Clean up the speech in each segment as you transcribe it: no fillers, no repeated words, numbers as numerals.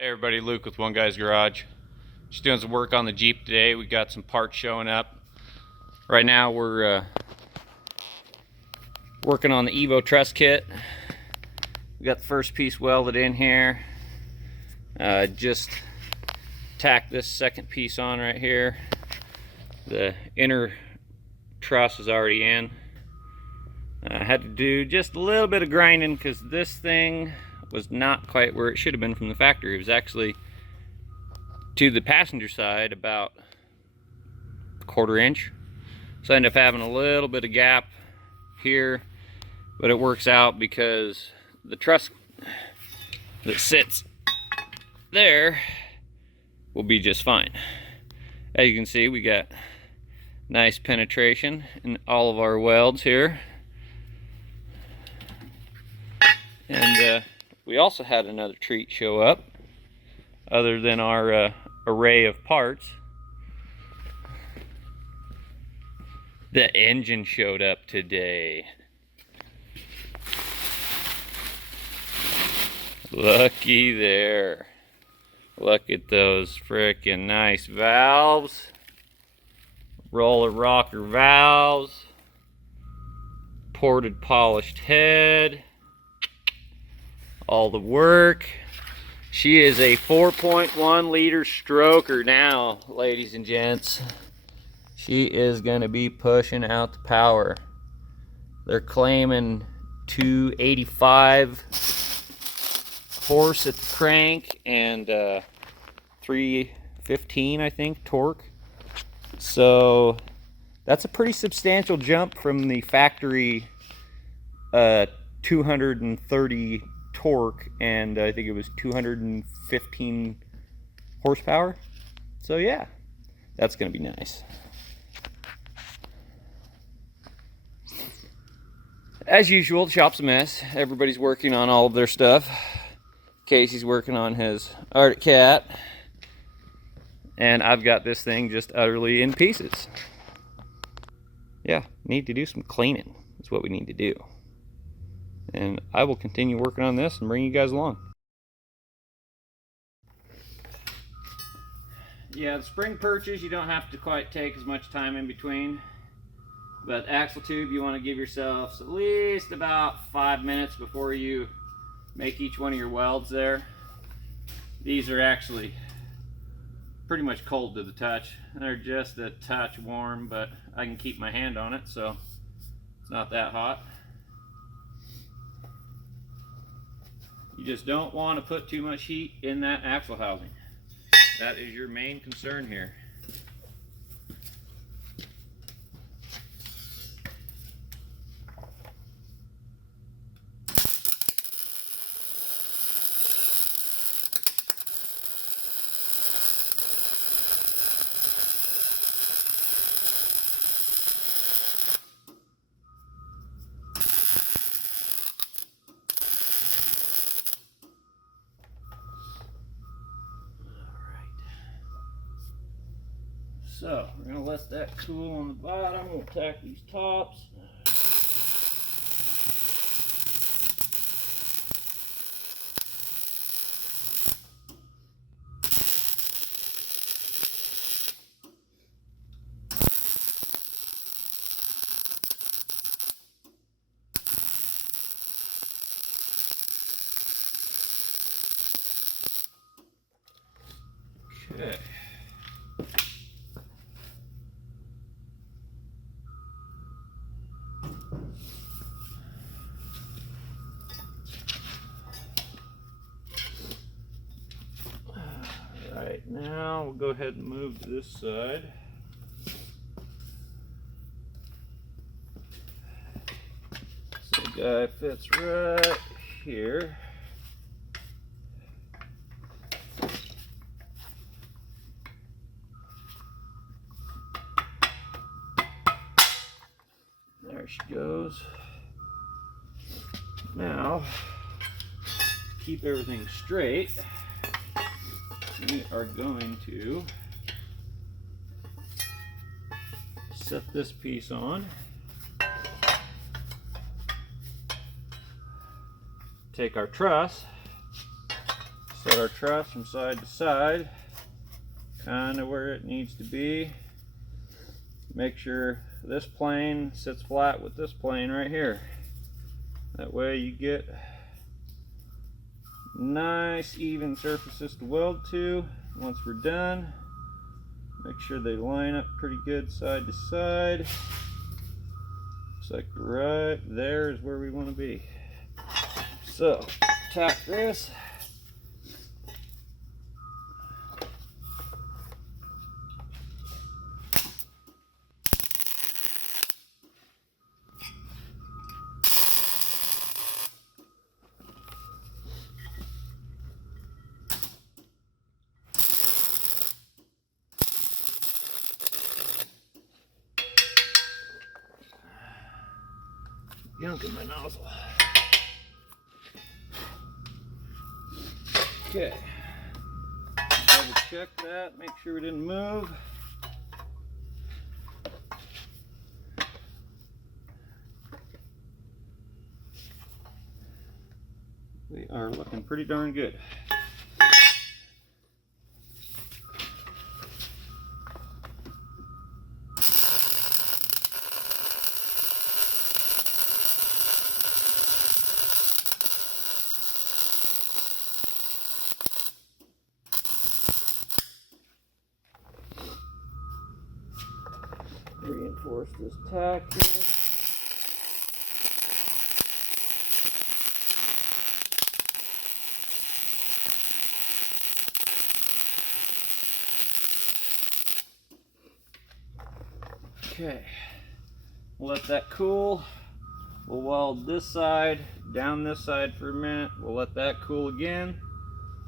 Hey everybody, Luke with One Guy's Garage. Just doing some work on the Jeep today. We got some parts showing up. Right now we're working on the EVO truss kit. We got the first piece welded in here. Just tacked this second piece on right here. The inner truss is already in. I had to do just a little bit of grinding because this thing was not quite where it should have been from the factory. It was actually to the passenger side about a 1/4 inch. So I ended up having a little bit of gap here, but it works out because the truss that sits there will be just fine. As you can see, we got nice penetration in all of our welds here. And we also had another treat show up, other than our array of parts. The engine showed up today. Looky there. Look at those frickin' nice valves. Roller rocker valves. Ported polished head. All the work. She is a 4.1 liter stroker now, ladies and gents. She is gonna be pushing out the power. They're claiming 285 horse at the crank and 315, I think, torque. So that's a pretty substantial jump from the factory 230 torque, and I think it was 215 horsepower. So yeah, that's gonna be nice. As usual, the shop's a mess. Everybody's working on all of their stuff. Casey's working on his Arctic Cat, and I've got this thing just utterly in pieces. Yeah, need to do some cleaning. That's what we need to do. And I will continue working on this and bring you guys along. Yeah, the spring purchase, you don't have to quite take as much time in between. But axle tube, you want to give yourselves at least about 5 minutes before you make each one of your welds there. These are actually pretty much cold to the touch. They're just a touch warm, but I can keep my hand on it, so it's not that hot. You just don't want to put too much heat in that axle housing. That is your main concern here. So we're going to let that cool on the bottom. We'll tack these tops. Okay. Right, now we'll go ahead and move to this side. So the guy fits right here. There she goes. Now, to keep everything straight, we are going to set this piece on. Take our truss, Set our truss from side to side, kind of where it needs to be. Make sure this plane sits flat with this plane right here. That way you get nice even surfaces to weld to. Once we're done, make sure they line up pretty good side to side. Looks like right there is where we want to be. So tack this. Gunk in my nozzle. Okay. Double check that, make sure we didn't move. We are looking pretty darn good. Reinforce this tack here. Okay, we'll let that cool. We'll weld this side, down this side for a minute. We'll let that cool again.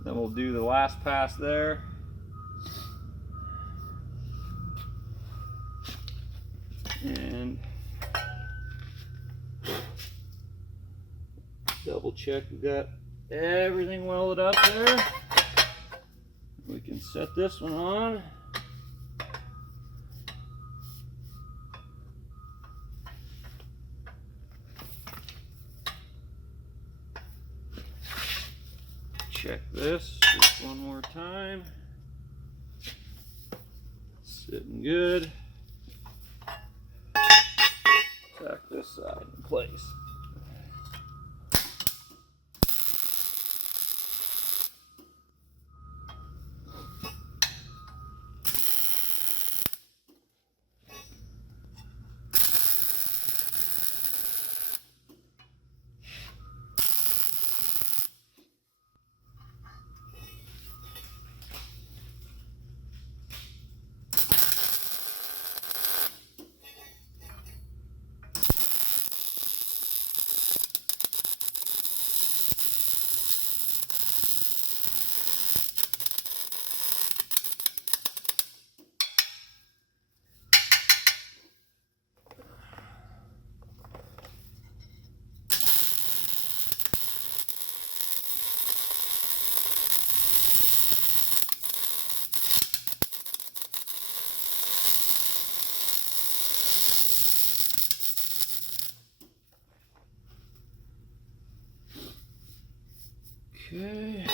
Then we'll do the last pass there. And double check we got everything welded up there. We can set this one on. Check this just one more time. Sitting good. Tack this side in place. Okay.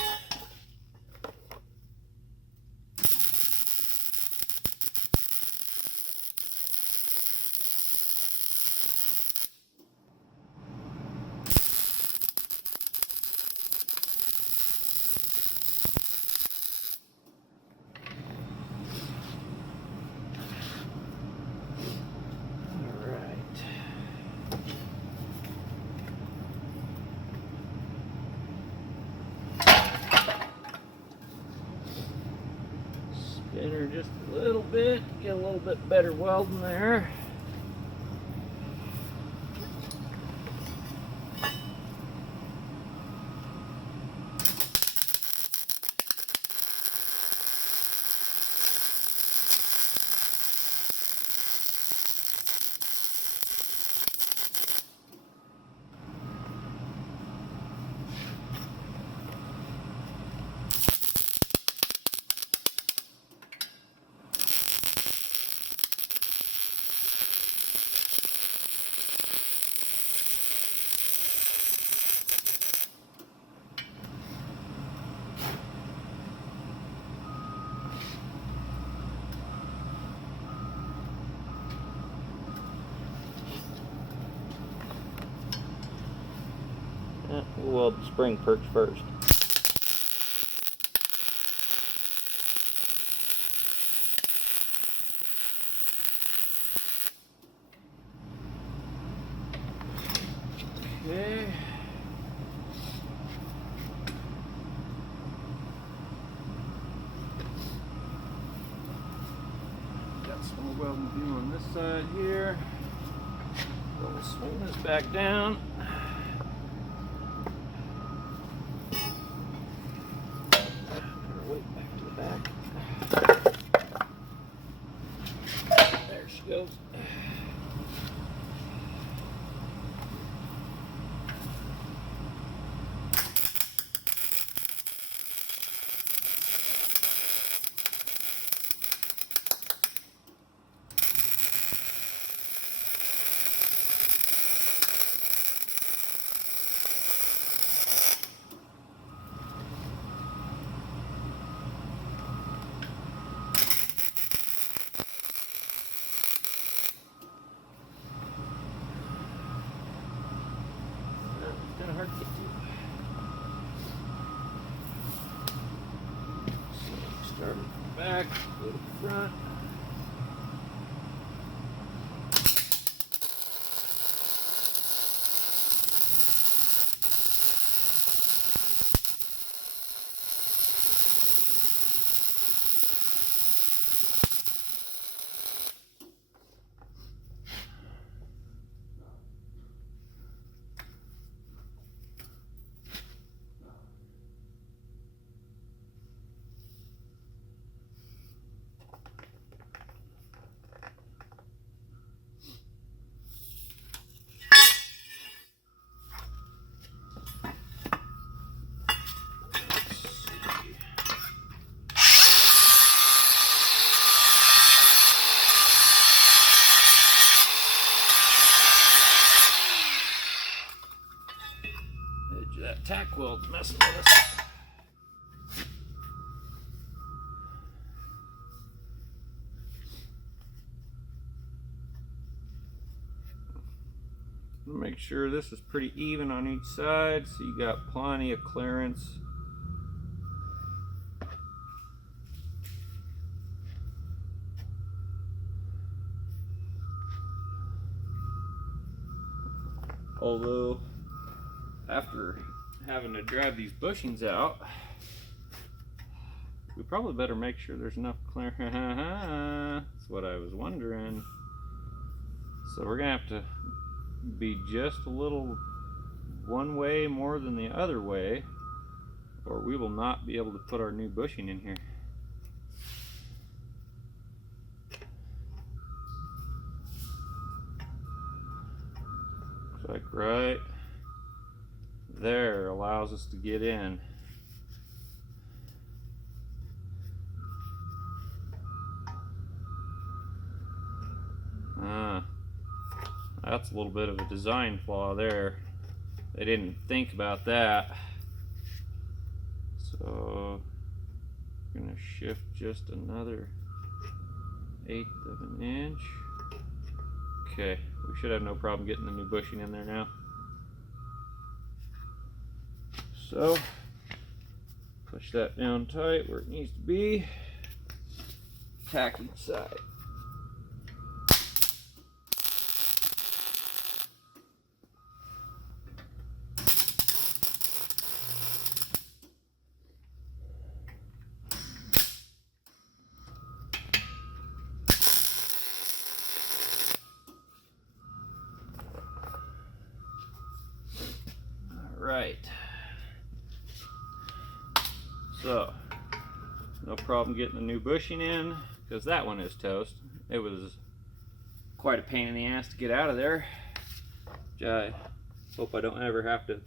Spin her just a little bit, get a little bit better welding there. weld the spring perch first. Okay. Got some more welding to do on this side here. So we'll swing this back down. Put her weight back to the back. There she goes. Kind of hard to get to. So start at the back, go to the front. That tack weld's messing with us. Make sure this is pretty even on each side so you got plenty of clearance. Although after having to drive these bushings out, we probably better make sure there's enough clear. That's what I was wondering. So we're gonna have to be just a little one way more than the other way, or we will not be able to put our new bushing in here. Looks like right there allows us to get in. That's a little bit of a design flaw there. They didn't think about that. So I'm gonna shift just another 1/8 of an inch. Okay, we should have no problem getting the new bushing in there now. So push that down tight where it needs to be. Tack each side. Right. So, no problem getting the new bushing in, because that one is toast. It was quite a pain in the ass to get out of there. Which I hope I don't ever have to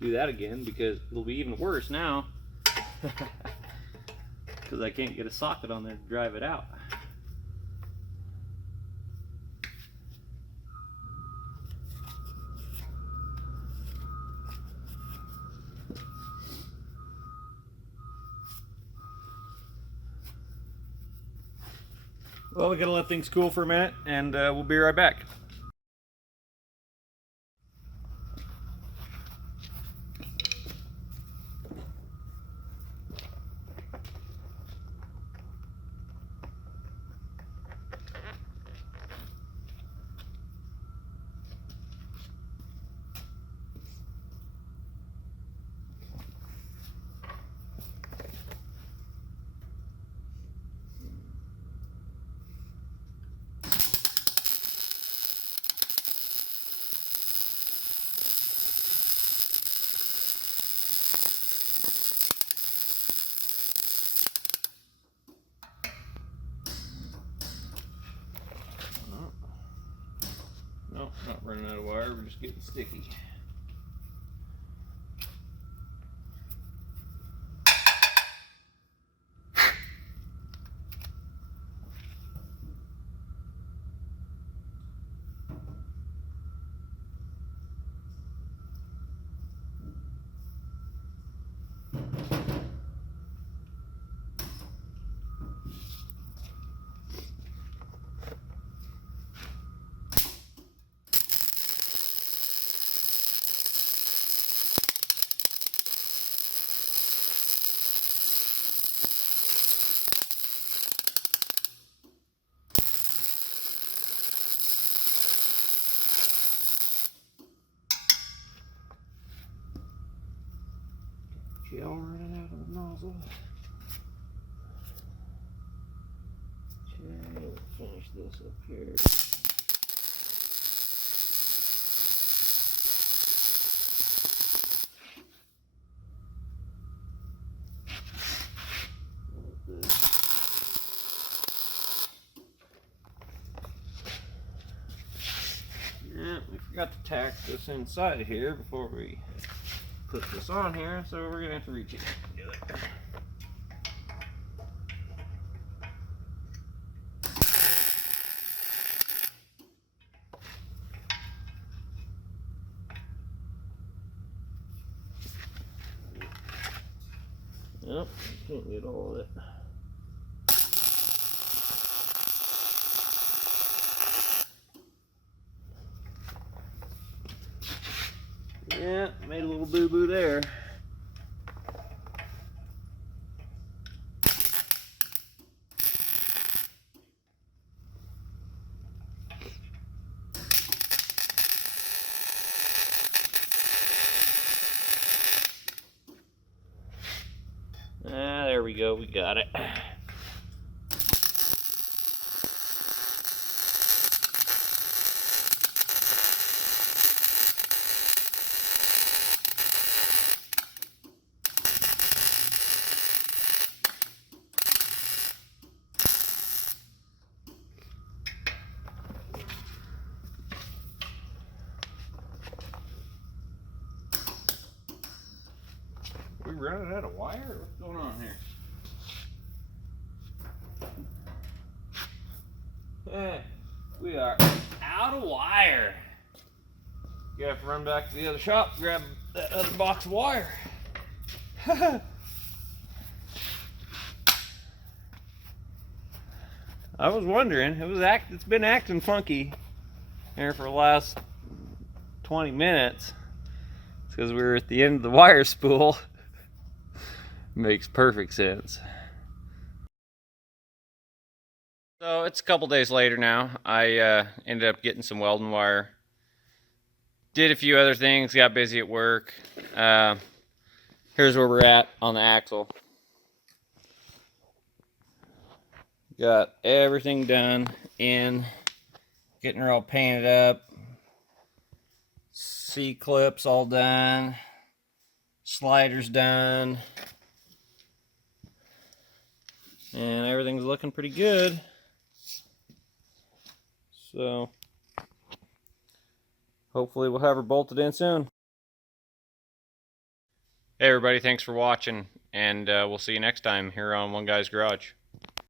do that again, because it'll be even worse now. Because I can't get a socket on there to drive it out. Well, we gotta let things cool for a minute, and we'll be right back. rubber's getting sticky. Gel running out of the nozzle. Okay, let's finish this up here. Yeah, we forgot to tack this inside of here before we put this on here, so we're gonna have to reach it and do it. Yep, can't get all of it. Yeah, made a little boo-boo there. Ah, there we go, we got it. We running out of wire? What's going on here? Yeah, we are out of wire. You have to run back to the other shop, grab that other box of wire. I was wondering, it's been acting funky here for the last 20 minutes. It's because we were at the end of the wire spool. Makes perfect sense. So it's a couple days later now. I ended up getting some welding wire. Did a few other things, got busy at work. Here's where we're at on the axle. Got everything done in, getting her all painted up. C-clips all done. Sliders done. And everything's looking pretty good. So hopefully we'll have her bolted in soon. Hey everybody, thanks for watching, and we'll see you next time here on One Guy's Garage.